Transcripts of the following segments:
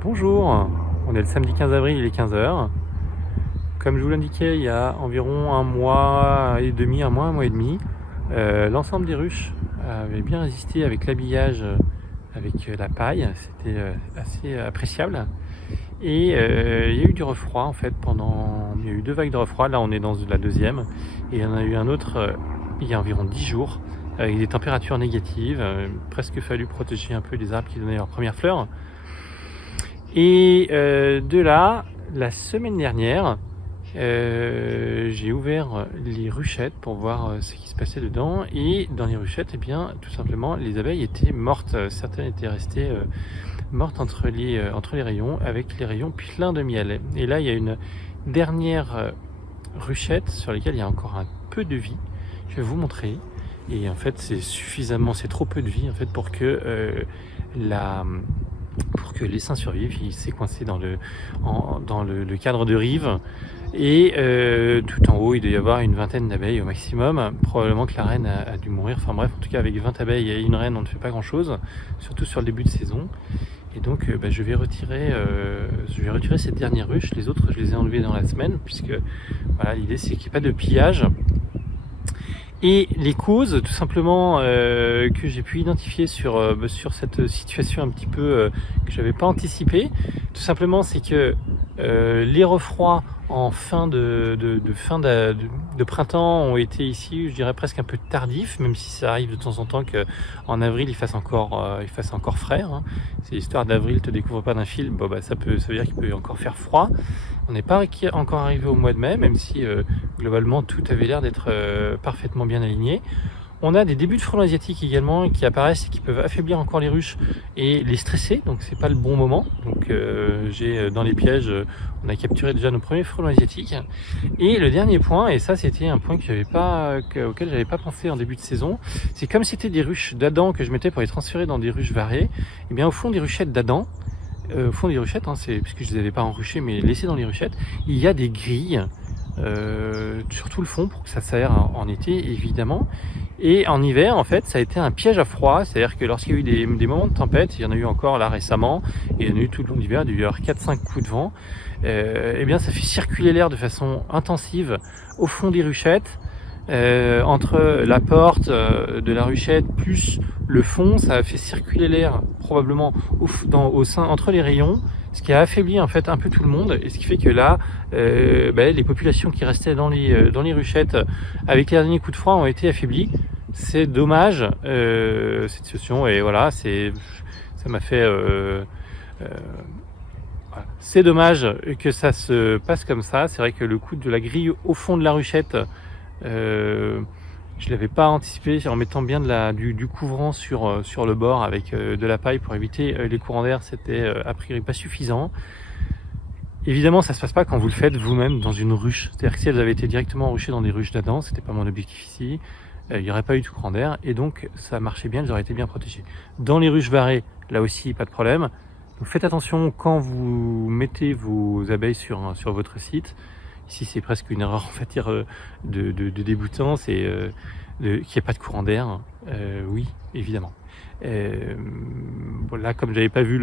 Bonjour, on est le samedi 15 avril, il est 15 heures. Comme je vous l'indiquais, il y a environ un mois et demi, un mois et demi, l'ensemble des ruches avait bien résisté avec l'habillage, avec la paille, c'était assez appréciable. Et il y a eu du refroid en fait il y a eu 2 vagues de refroid, là on est dans la deuxième, et il y en a eu un autre il y a environ 10 jours, avec des températures négatives, presque fallu protéger un peu les arbres qui donnaient leurs premières fleurs. Et de là, la semaine dernière, j'ai ouvert les ruchettes pour voir ce qui se passait dedans. Et dans les ruchettes, eh bien, tout simplement, les abeilles étaient mortes. Certaines étaient restées mortes entre les rayons, avec les rayons pleins de miel. Et là, il y a une dernière ruchette sur laquelle il y a encore un peu de vie. Je vais vous montrer. Et en fait, c'est trop peu de vie en fait pour que l'essaim survive. Il s'est coincé dans le cadre de rive, et tout en haut il doit y avoir une vingtaine d'abeilles au maximum. Probablement que la reine a dû mourir, enfin bref, en tout cas avec 20 abeilles et une reine on ne fait pas grand chose, surtout sur le début de saison. Et donc je vais retirer cette dernière ruche. Les autres je les ai enlevées dans la semaine, puisque voilà, l'idée c'est qu'il n'y ait pas de pillage. Et les causes, tout simplement, que j'ai pu identifier sur cette situation un petit peu que j'avais pas anticipé, tout simplement, c'est que les refroids en fin de printemps ont été ici, je dirais presque un peu tardifs, même si ça arrive de temps en temps qu'en avril il fasse encore frais. Hein. C'est l'histoire d'avril, te découvre pas d'un fil. Bon, bah, ça veut dire qu'il peut encore faire froid. On n'est pas encore arrivé au mois de mai, même si globalement tout avait l'air d'être parfaitement bien aligné. On a des débuts de frelons asiatiques également qui apparaissent et qui peuvent affaiblir encore les ruches et les stresser, donc c'est pas le bon moment. Donc j'ai dans les pièges, on a capturé déjà nos premiers frelons asiatiques. Et le dernier point, et ça c'était un point auquel j'avais pas pensé en début de saison, c'est comme c'était des ruches d'Adam que je mettais pour les transférer dans des ruches varées, et bien au fond des ruchettes d'Adam, au fond des ruchettes, hein, puisque je les avais pas enruchées mais laissées dans les ruchettes, il y a des grilles sur tout le fond pour que ça s'aère en été évidemment. Et en hiver, en fait, ça a été un piège à froid, c'est-à-dire que lorsqu'il y a eu des moments de tempête, il y en a eu encore là récemment, et il y en a eu tout le long de l'hiver, il y a eu 4-5 coups de vent, eh bien ça fait circuler l'air de façon intensive au fond des ruchettes, entre la porte de la ruchette plus le fond, ça a fait circuler l'air probablement au sein, entre les rayons, ce qui a affaibli en fait un peu tout le monde, et ce qui fait que là, les populations qui restaient dans les ruchettes avec les derniers coups de froid ont été affaiblies. C'est dommage cette situation, et voilà, ça m'a fait voilà. C'est dommage que ça se passe comme ça. C'est vrai que le coup de la grille au fond de la ruchette, je l'avais pas anticipé en mettant bien du couvrant sur le bord avec de la paille pour éviter les courants d'air. C'était a priori pas suffisant. Évidemment, ça se passe pas quand vous le faites vous-même dans une ruche. C'est-à-dire que si elles avaient été directement ruchées dans des ruches d'Adam, c'était pas mon objectif ici, il n'y aurait pas eu de courant d'air, et donc ça marchait bien, elles auraient été bien protégées. Dans les ruches varées, là aussi, pas de problème. Donc faites attention quand vous mettez vos abeilles sur votre site. Ici, c'est presque une erreur, on va dire, de débutant, c'est qu'il n'y ait pas de courant d'air. Oui, évidemment. Là, comme j'avais pas vu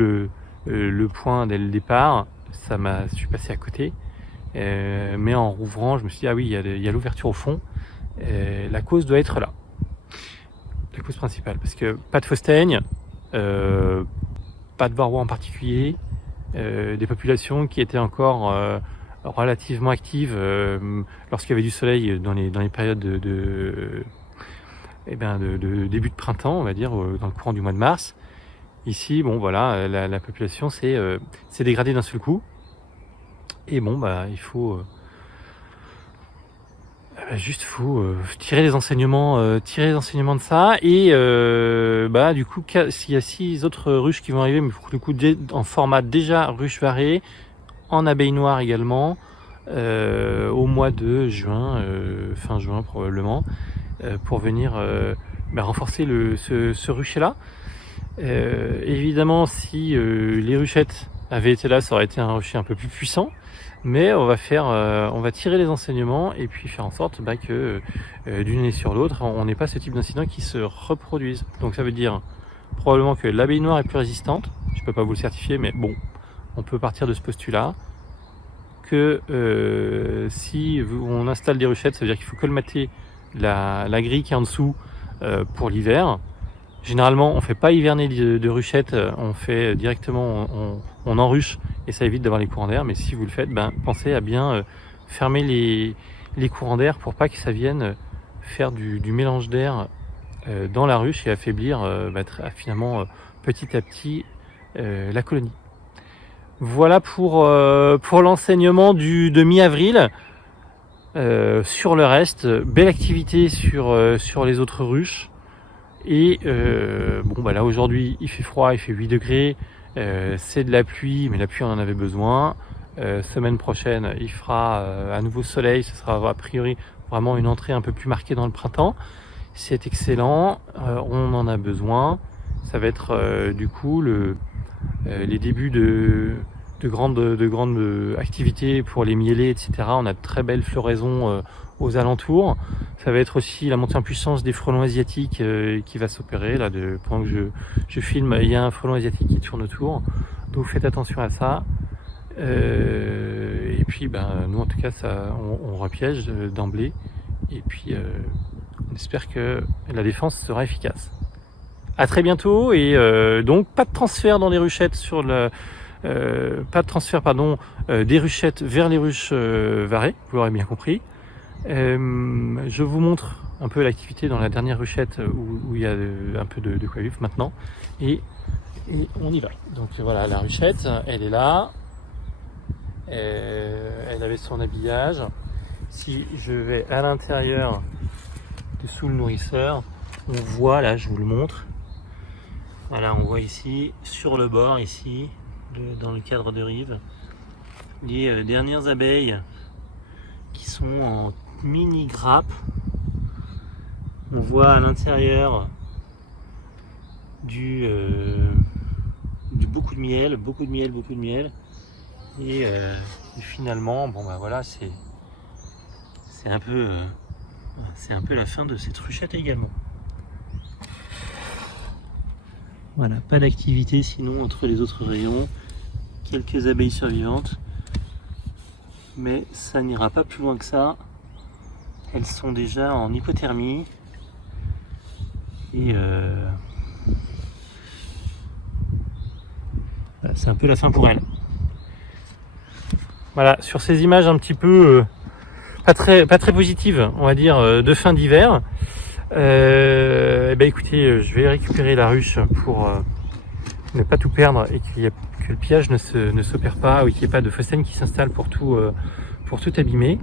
le point dès le départ, je suis passé à côté. Mais en rouvrant, je me suis dit, ah oui, il y a l'ouverture au fond. La cause doit être là. La cause principale. Parce que pas de fausse teigne, pas de varroa en particulier, des populations qui étaient encore relativement actives lorsqu'il y avait du soleil dans les périodes de début de printemps, on va dire, dans le courant du mois de mars. Ici, bon voilà, la population s'est dégradée d'un seul coup. Et bon, bah, il faut tirer les enseignements de ça. Et du coup, s'il y a 6 autres ruches qui vont arriver, mais pour le coup en format déjà ruche varée, en abeilles noires également, au mois de juin, fin juin probablement, pour venir renforcer ce rucher là. Évidemment, si les ruchettes avaient été là, ça aurait été un rucher un peu plus puissant, mais on va tirer les enseignements et puis faire en sorte que d'une année sur l'autre, on n'ait pas ce type d'incident qui se reproduise. Donc ça veut dire probablement que l'abeille noire est plus résistante, je peux pas vous le certifier, mais bon, on peut partir de ce postulat que si on installe des ruchettes, ça veut dire qu'il faut colmater la grille qui est en dessous pour l'hiver. Généralement, on ne fait pas hiverner de ruchettes, on fait directement, on enruche et ça évite d'avoir les courants d'air. Mais si vous le faites, pensez à bien fermer les courants d'air pour pas que ça vienne faire du mélange d'air dans la ruche et affaiblir finalement petit à petit la colonie. Voilà pour l'enseignement de mi-avril. Sur le reste, belle activité sur les autres ruches. Et là aujourd'hui il fait froid, il fait 8 degrés, c'est de la pluie, mais la pluie on en avait besoin. Semaine prochaine il fera à nouveau soleil, ce sera a priori vraiment une entrée un peu plus marquée dans le printemps. C'est excellent, on en a besoin. Ça va être du coup les débuts de grandes activités pour les mielés, etc. On a de très belles floraisons aux alentours. Ça va être aussi la montée en puissance des frelons asiatiques qui va s'opérer. Là, pendant que je filme, il y a un frelon asiatique qui tourne autour. Donc faites attention à ça. Et puis nous en tout cas on repiège d'emblée. Et puis on espère que la défense sera efficace. À très bientôt. Et donc pas de transfert dans les ruchettes des ruchettes vers les ruches varées, vous l'aurez bien compris. Je vous montre un peu l'activité dans la dernière ruchette où il y a un peu de quoi vivre maintenant. Et on y va. Donc voilà, la ruchette, elle est là. Elle avait son habillage. Si je vais à l'intérieur sous le nourrisseur, on voit, là je vous le montre. Voilà, on voit ici, sur le bord, ici, dans le cadre de rive, les dernières abeilles qui sont en mini grappe. On voit à l'intérieur du beaucoup de miel. Et finalement, voilà, c'est un peu la fin de cette ruchette également. Voilà, pas d'activité sinon entre les autres rayons, quelques abeilles survivantes, mais ça n'ira pas plus loin que ça. Elles sont déjà en hypothermie et c'est un peu la fin pour elles. Voilà, sur ces images un petit peu pas très positives, on va dire, de fin d'hiver. Écoutez, je vais récupérer la ruche pour ne pas tout perdre et que le pillage ne s'opère pas, ou qu'il n'y ait pas de phosphène qui s'installe pour tout abîmer.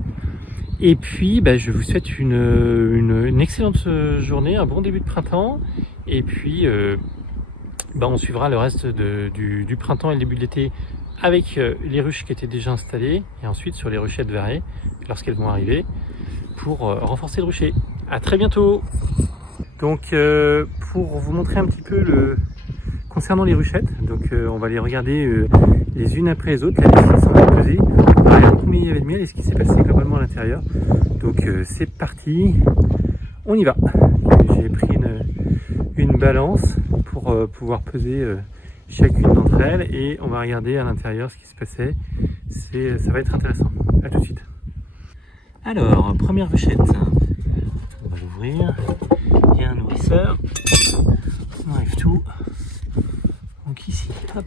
Et puis je vous souhaite une excellente journée, un bon début de printemps. Et puis on suivra le reste du printemps et le début de l'été avec les ruches qui étaient déjà installées, et ensuite sur les ruchettes varées lorsqu'elles vont arriver pour renforcer le rucher. À très bientôt. Donc pour vous montrer un petit peu concernant les ruchettes, donc on va les regarder les unes après les autres. La liste semble pesée. On va regarder combien il y avait de miel et ce qui s'est passé globalement à l'intérieur. Donc c'est parti, on y va. J'ai pris une balance pour pouvoir peser chacune d'entre elles et on va regarder à l'intérieur ce qui se passait. Ça va être intéressant. À tout de suite. Alors, première ruchette. On va l'ouvrir. Il y a un nourrisseur. On enlève tout. Donc ici, hop.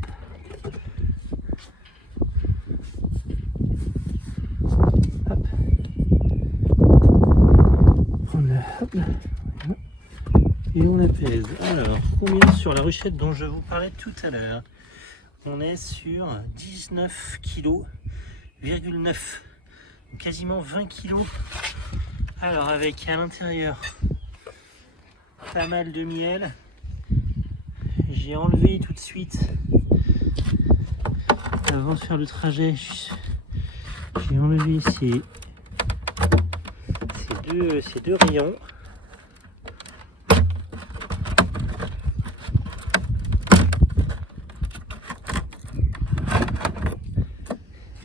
Hop. Prendre hop là. Et on apaise. Alors, combien sur la ruchette dont je vous parlais tout à l'heure? On est sur 19,9 kg. Quasiment 20 kg. Alors, avec à l'intérieur pas mal de miel. J'ai enlevé tout de suite, avant de faire le trajet, j'ai enlevé ces deux rayons.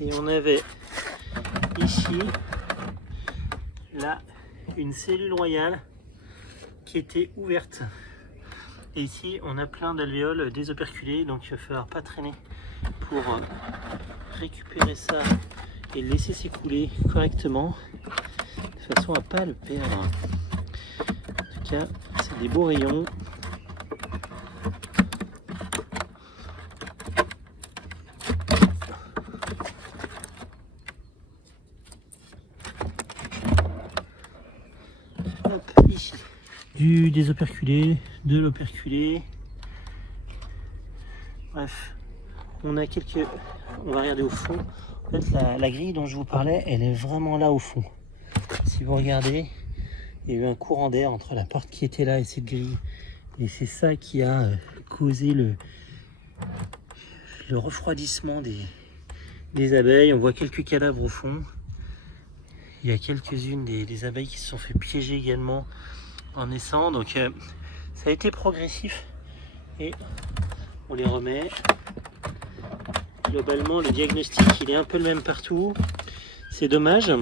Et on avait ici, là, une cellule royale qui était ouverte. Et ici, on a plein d'alvéoles désoperculées, donc il va falloir pas traîner pour récupérer ça et le laisser s'écouler correctement, de façon à pas le perdre. En tout cas, c'est des beaux rayons. Hop, ici. Du désoperculé, de l'operculé. Bref, on a quelques... On va regarder au fond. En fait, la grille dont je vous parlais, elle est vraiment là au fond. Si vous regardez, il y a eu un courant d'air entre la porte qui était là et cette grille. Et c'est ça qui a causé le refroidissement des abeilles. On voit quelques cadavres au fond. Il y a quelques-unes des abeilles qui se sont fait piéger également en naissant. Donc ça a été progressif. Et on les remet. Globalement, le diagnostic, il est un peu le même partout. C'est dommage.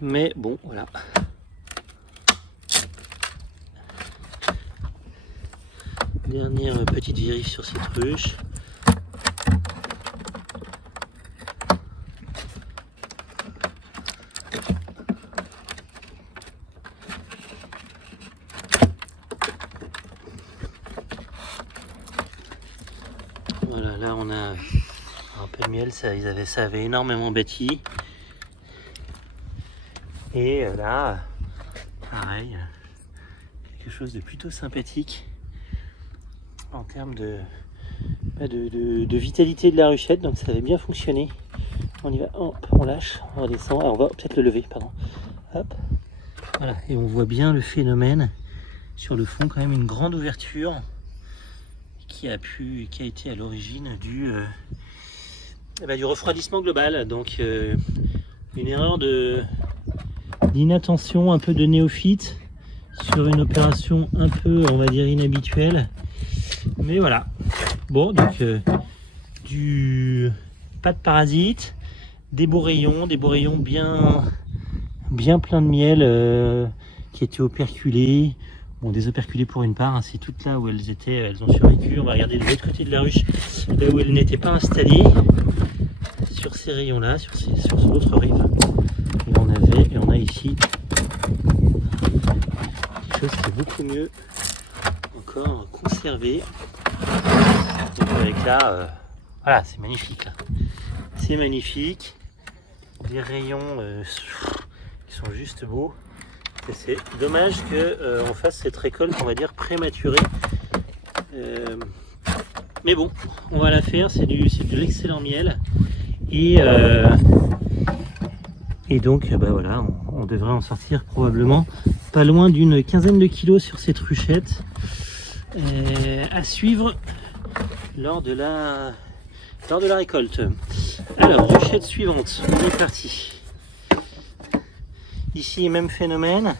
Mais bon, voilà. Dernière petite vérif sur cette ruche. Voilà, là on a un peu de miel, ça avait énormément bâti. Et là, pareil, quelque chose de plutôt sympathique en termes de vitalité de la ruchette, donc ça avait bien fonctionné. On y va, hop, on lâche, on redescend, alors on va peut-être le lever, pardon. Hop, voilà, et on voit bien le phénomène sur le fond, quand même une grande ouverture qui a été à l'origine du refroidissement global. Donc une erreur d'inattention, un peu de néophyte sur une opération un peu, on va dire, inhabituelle. Mais voilà. Bon, donc pas de parasites, des beaux rayons bien plein de miel qui étaient operculés. Bon, des operculés pour une part, hein, c'est toutes là où elles étaient, elles ont survécu. On va regarder de l'autre côté de la ruche, là où elles n'étaient pas installées, sur ces rayons-là, sur l'autre rive. Et on a ici quelque chose qui est beaucoup mieux encore conservé. Donc avec là, voilà, c'est magnifique là. C'est magnifique. Des rayons qui sont juste beaux. Et c'est dommage qu'on fasse cette récolte, on va dire, prématurée. Mais bon, on va la faire, c'est de l'excellent miel. Et donc, bah voilà, on devrait en sortir probablement pas loin d'une quinzaine de kilos sur cette ruchette. À suivre lors de la récolte. Alors, ruchette suivante, on est parti. Ici, même phénomène.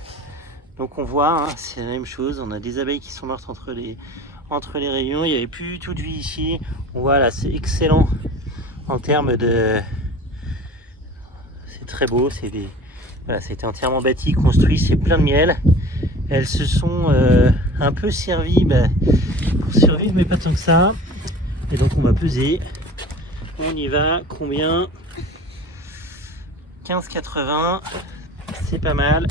Donc on voit, hein, c'est la même chose. On a des abeilles qui sont mortes entre les rayons. Il n'y avait plus du tout de vie ici. On voit là, c'est excellent en termes de... C'est très beau. Voilà, c'était entièrement bâti, construit. C'est plein de miel. Elles se sont un peu servies pour survivre, mais pas tant que ça. Et donc on va peser. On y va. Combien? 15,80. C'est pas mal.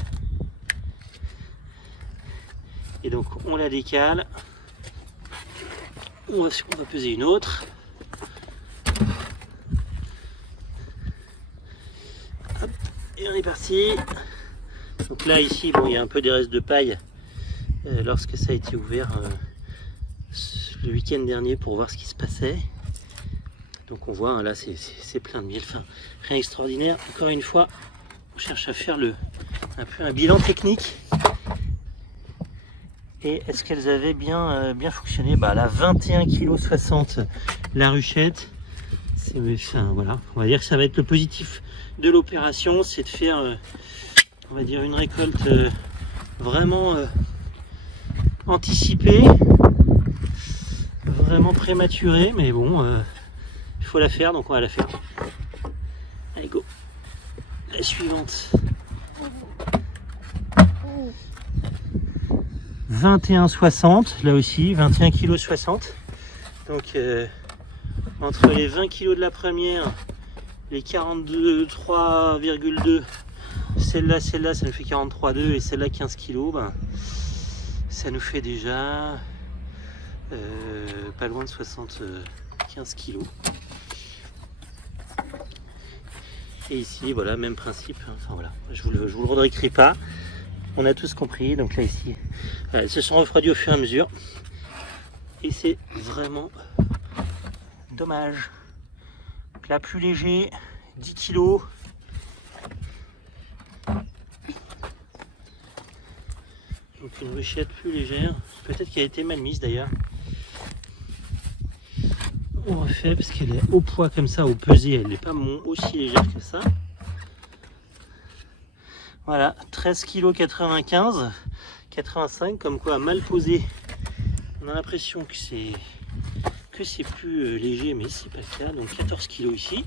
Et donc on la décale. On va peser une autre. Hop, et on est parti. Donc là ici, bon, il y a un peu des restes de paille lorsque ça a été ouvert le week-end dernier pour voir ce qui se passait. Donc on voit, hein, là c'est plein de miel. Enfin, rien d'extraordinaire. Encore une fois, on cherche à faire un peu un bilan technique. Et est-ce qu'elles avaient bien fonctionné? Bah là, 21,60 kg la ruchette. Enfin, voilà, on va dire que ça va être le positif de l'opération, c'est de faire, on va dire, une récolte vraiment anticipée, vraiment prématurée, mais bon, il faut la faire, donc on va la faire. Allez, go. La suivante. 21,60 là aussi, 21,60 kg. Donc entre les 20 kg de la première, les 43,2, celle-là, ça nous fait 43,2 et celle-là 15 kg, ben, ça nous fait déjà pas loin de 75 kg. Et ici, voilà, même principe. Enfin voilà, je vous le redécris pas. On a tous compris. Donc là ici, elles se sont refroidies au fur et à mesure. Et c'est vraiment dommage. Donc là, plus léger, 10 kg. Donc une ruchette plus légère. Peut-être qu'elle a été mal mise d'ailleurs. On refait parce qu'elle est au poids comme ça, au pesé, elle n'est pas aussi légère que ça. Voilà, 13,95 kg, 85, comme quoi mal posé. On a l'impression que c'est plus léger, mais c'est pas le cas. Donc 14 kg ici.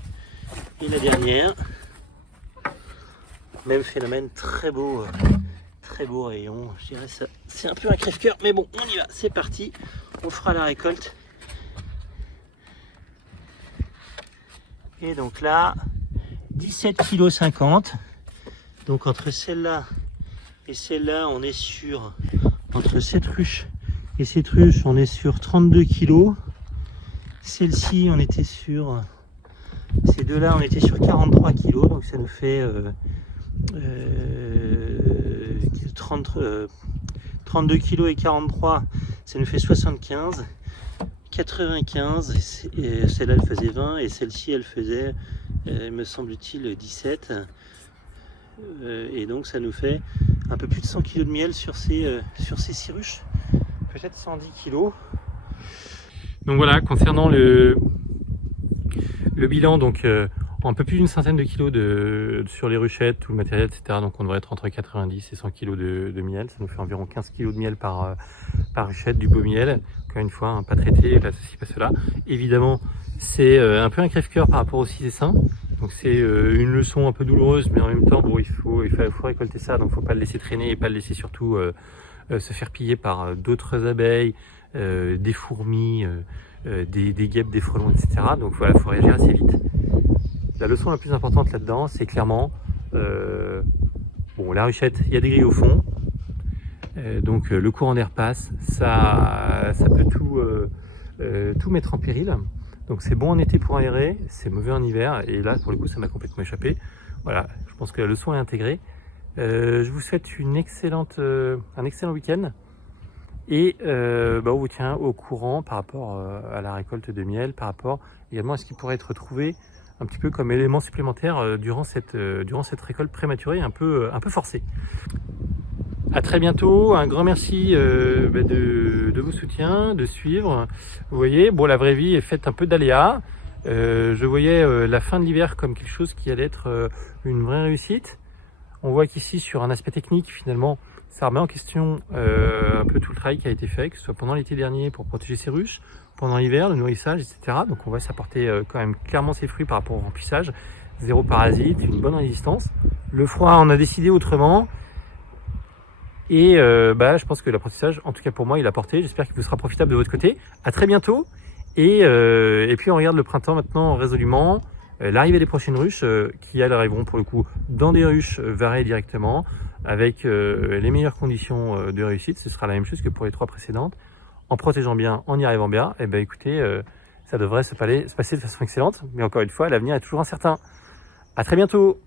Et la dernière, même phénomène, très beau rayon. Je dirais ça, c'est un peu un crève-cœur, mais bon, on y va, c'est parti. On fera la récolte. Et donc là, 17,50 kg. Donc entre celle-là et celle-là, on est sur, entre cette ruche et cette ruche, on est sur 32 kg. Celle-ci, on était sur, ces deux-là, on était sur 43 kg. Donc ça nous fait 32 kg et 43, ça nous fait 75. 95, et celle-là elle faisait 20 et celle-ci elle faisait, me semble-t-il, 17. Et donc ça nous fait un peu plus de 100 kg de miel sur ces 6 ruches, peut-être 110 kg. Donc voilà, concernant le bilan, donc un peu plus d'une centaine de kilos sur les ruchettes, tout le matériel, etc. Donc on devrait être entre 90 et 100 kg de miel. Ça nous fait environ 15 kg de miel par ruchette, du beau miel. Encore une fois, hein, pas traité, pas ceci, pas cela. Évidemment, c'est un peu un crève-cœur par rapport aux 6 essaims. Donc c'est une leçon un peu douloureuse, mais en même temps, bon, il faut récolter ça. Donc il ne faut pas le laisser traîner et pas le laisser surtout se faire piller par d'autres abeilles, des fourmis, des guêpes, des frelons, etc. Donc voilà, il faut réagir assez vite. La leçon la plus importante là-dedans, c'est clairement, bon, la ruchette, il y a des grilles au fond, donc le courant d'air passe, ça peut tout mettre en péril. Donc c'est bon en été pour aérer, c'est mauvais en hiver, et là pour le coup ça m'a complètement échappé. Voilà, je pense que la leçon est intégrée. Je vous souhaite un excellent week-end, et on vous tient au courant par rapport à la récolte de miel, par rapport également à ce qui pourrait être retrouvé un petit peu comme élément supplémentaire durant cette récolte prématurée un peu forcée. À très bientôt, un grand merci de vos soutiens, de suivre. Vous voyez, bon, la vraie vie est faite un peu d'aléas. Je voyais la fin de l'hiver comme quelque chose qui allait être une vraie réussite. On voit qu'ici, sur un aspect technique, finalement, ça remet en question un peu tout le travail qui a été fait, que ce soit pendant l'été dernier pour protéger ces ruches, pendant l'hiver, le nourrissage, etc. Donc on voit s'apporter quand même clairement ses fruits par rapport au remplissage. Zéro parasite, une bonne résistance. Le froid, on a décidé autrement. Et je pense que l'apprentissage, en tout cas pour moi, il a porté. J'espère qu'il vous sera profitable de votre côté. À très bientôt. Et puis on regarde le printemps maintenant résolument. L'arrivée des prochaines ruches qui elles arriveront pour le coup dans des ruches varées directement avec les meilleures conditions de réussite. Ce sera la même chose que pour les 3 précédentes. En protégeant bien, en y arrivant bien, et écoutez, ça devrait se passer de façon excellente. Mais encore une fois, l'avenir est toujours incertain. À très bientôt.